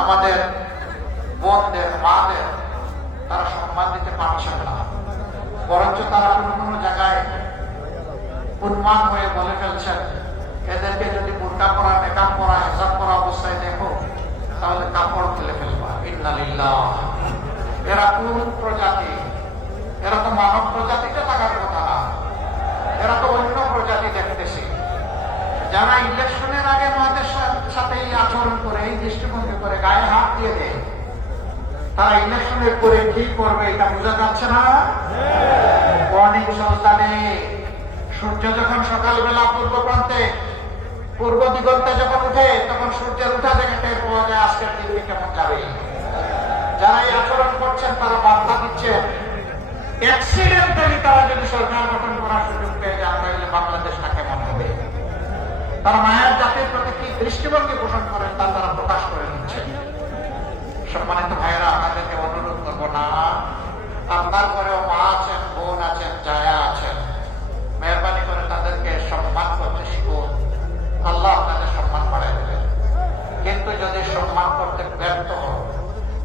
আমাদের বোনদের, মাদের তারা সম্মান দিতে পারছেন না, বরঞ্চ তারা কোনো জায়গায় উন্মাদ হয়ে বলে ফেলছেন, এদেরকে যদি বোরকা পরা, মেকআপ পরা, হিজাব পরা অবস্থায় দেখো তাহলে কাপড় খুলে ফেলবা। ইন্না লিল্লাহ। এরা কোন প্রজাতি? এরা তো মানব প্রজাতিতে থাকার কথা না, এরা তো অন্য প্রজাতি দেখতেছি। যারা ইলেকশনের আগে আমাদের সাথে এই আচরণ করে, এই দৃষ্টিভঙ্গি করে, গায়ে হাত দিয়ে দেয়, তারা ইলেকশনের পরে কি করবে এটা বোঝা যাচ্ছে না। মর্নিং সন্তানে সূর্য যখন সকালবেলা পূর্ব প্রান্তে, পূর্ব দিগন্তে যখন উঠে, তখন সূর্যের উঠা থেকে টের পাওয়া যায় আজকের দিনটি কেমন যাবে। যারা এই আচরণ করছেন তারা বার্তা দিচ্ছেন, অ্যাক্সিডেন্টালি তারা যদি সরকার গঠন করার সুযোগ পেয়ে যায় তাহলে বাংলাদেশটা কেমন হবে। তারা মায়ের জাতির প্রতি কি দৃষ্টিভঙ্গি পোষণ করেন তা তারা প্রকাশ করে দিচ্ছেন। সম্মানিত ভাইয়েরা, আপনাদেরকে অনুরোধ করবো না, আপনার ঘরেও মা আছেন, বোন আছেন, জায়া আছেন, মেহরবানি করে তাদেরকে সম্মান করতে শিখুন। আল্লাহ আপনাদের সম্মান বাড়াই দেবেন। কিন্তু যদি সম্মান করতে ব্যর্থ হন,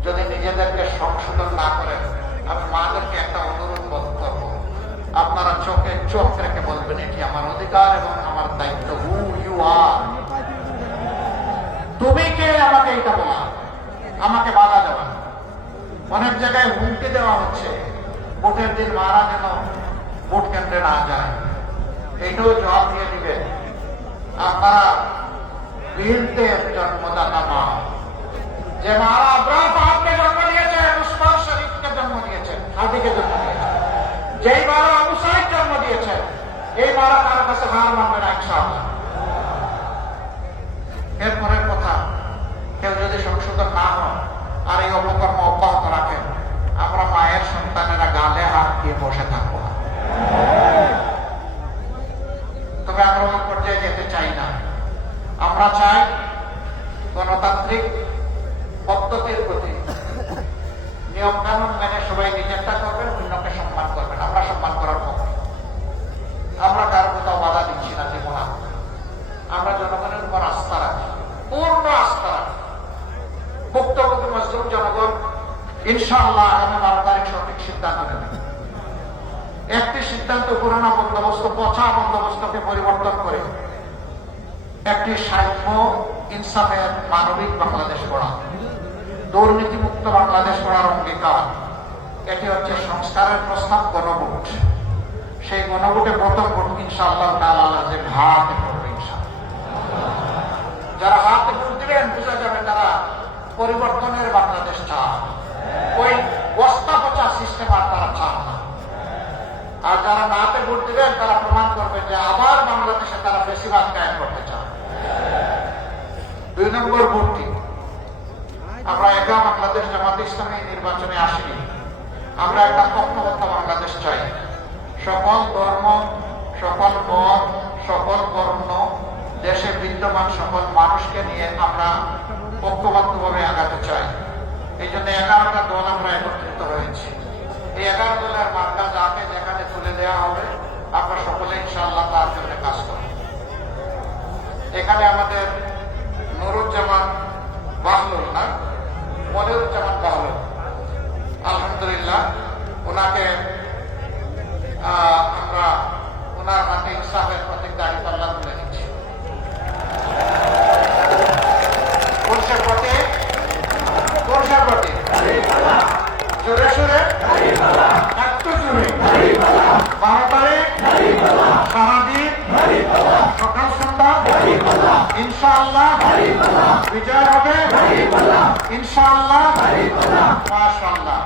যদি নিজেদেরকে সংশোধন না করেন, আমি মাদেরকে একটা অনুরোধ করবো, আপনারা চোখে চোখ রেখে বলবেন এটি আমার অধিকার এবং আমার দায়িত্ব। হু ইউ আর, তুমি কে আমাকে এটা বলা, আমাকে বাধা দেওয়া। অনেক জায়গায় হুমকি দেওয়া হচ্ছে, ভোটের দিন মারা যেন ভোট কেন্দ্রে না যায়, এইটাও জবাব দিয়ে দিবে। আপনারা বীরদের জন্মদাতা মা, যে মারা আব্রাহ পাহাড়কে জন্ম দিয়েছে, উসমান শরীফকে জন্ম দিয়েছে, হাদিকে জন্ম দিয়েছে, যেই মারা আবু সাইদ জন্ম দিয়েছে, এই মারা কারো কাছে হার মানবে না ইনশাআল্লাহ। এরপরের কথা, কেউ যদি সংশোধন না হয় আর এই অপকর্ম অব্যাহত রাখেন, আমরা মায়ের সন্তানেরা গালে হাত দিয়ে বসে থাকবো না। তবে আমরা ওই পর্যায়ে যেতে চাই না। আমরা চাই গণতান্ত্রিক পদ্ধতির প্রতি নিয়ম কানুন মেনে সবাই নিজেরটা করবেন, অন্যকে সম্মান করবেন। আমরা সম্মান করার পক্ষে, আমরা কারো কোথাও বাধা দিচ্ছি না, দেব না। আমরা জনগণের উপর আস্থা রাখি, পূর্ণ আস্থা রাখি। ভুক্তভোগী মজলুম জনগণ ইনশাআল্লাহ আগামী 12 তারিখ সঠিক সিদ্ধান্ত নেবে। একটি সিদ্ধান্ত পুরানা বন্দোবস্ত, পচা বন্দোবস্তকে পরিবর্তন করে একটি সাম্য, ইনসাফের, মানবিক বাংলাদেশ গড়া, দুর্নীতিমুক্ত বাংলাদেশ গড়ার অঙ্গীকার। এটি হচ্ছে সংস্কারের প্রস্তাব, গণভোট। সেই গণভোটে প্রথম ভোট ইনশাআল্লাহ তাআলা যে হাতে পড়বে ইনশাআল্লাহ। যারা হাতে ভোট দিবেন বোঝা যাবে তারা পরিবর্তনের বাংলাদেশ চান, ওই বস্তা পচা সিস্টেম আর তারা চান না। আর যারা নাতে ভোট দিবেন তারা প্রমাণ করবে যে আবার বাংলাদেশে তারা ফ্যাসিবাদ কায়েম করতে চান। 2 নম্বর ভোটটি, আমরা একা বাংলাদেশ জামাত ইসলামী নির্বাচনে আসিনি, আমরা একটা ঐক্যবদ্ধ বাংলাদেশ চাই। সকল ধর্ম, সকল মত, সকল বর্ণ, দেশে বিদ্যমান সকল মানুষকে নিয়ে আমরা ঐক্যবদ্ধভাবে আগাতে চাই। এই জন্য 11টা দল আমরা একত্রিত হয়েছি। এই 11 দলের মার্কা যাকে যেখানে তুলে দেওয়া হবে, আমরা সকলে ইনশাআল্লাহ তার জন্য কাজ করব। এখানে আমাদের নুরুজ্জামান বাহলুল, না মনিরুজ্জামান বাহলুল, আলহামদুলিল্লাহ, ওনাকে আমরা ওনার হাতে ইনসাফের প্রতীক দাঁড়িপাল্লা তুলে দিচ্ছি। পুরুষের প্রতীক, পুরুষের প্রতীক, জোরে সোরে, একটু জোরে। 12 তারিখ সারাদিন সকাল সন্ধ্যা ইনশাআল্লাহ বিজয় হবে ইনশাআল্লাহ। মাশাআল্লাহ,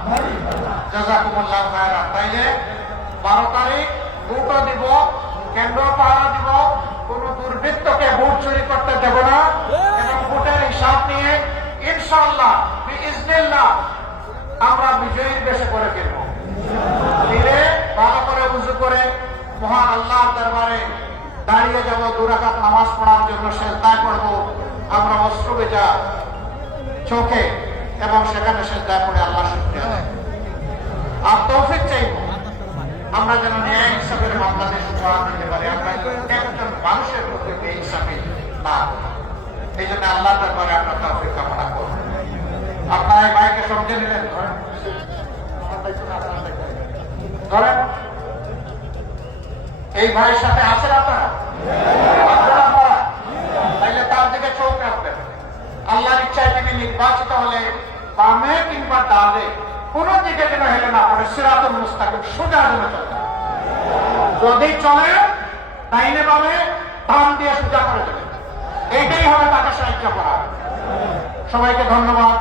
জাযাকুমুল্লাহ খায়রান। তাইলে 12 তারিখ ভোটও দিব, কেন্দ্র পাহারা দিব, কোন দুর্বৃত্তকে ভোট চুরি করতে দেব না, এবং ভোটের হিসাব নিয়ে ইনশাআল্লাহ বিইজনিল্লাহ আমরা বিজয়ীর বেশে করে ফিরব। ফিরে ভালো করে উযু করে মহান আল্লাহর দরবারে দাঁড়িয়ে যাব, 2 রাকাত নামাজ পড়ার জন্য সেজদায় পড়ব আমরা অশ্রু ভেজা চোখে, এবং সেখানে সেজদায় পড়ে আল্লাহ শুকরিয়া দেয়। আর তৌফিক চাইব আমরা যেন ন্যায় ইনসাফের বাংলাদেশ উপহার দিতে পারি, আমরা একজন মানুষের প্রতি ইনসাফি না। এই জন্য আল্লাহ দরবারে আমরা তৌফিক কামনা করব। সমঝে নিলেন? ধরেন এই ভাইয়ের সাথে আছেন আপনারা? তাইলে তার দিকে চোখ রাখবেন। আল্লাহর ইচ্ছায় তিনি নির্বাচিত হলে বামে কিংবা ডানে কোন দিকে যেন হেলে না পড়ে, সিরাতুল মুস্তাকিম সোজা যেন চলে। যদি চলে ডাইনে বামে ডান দিয়ে সোজা করে দেবেন, এইটাই হবে তাকে সাহায্য করা। সবাইকে ধন্যবাদ।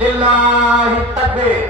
লিল্লাহি তাকবীর।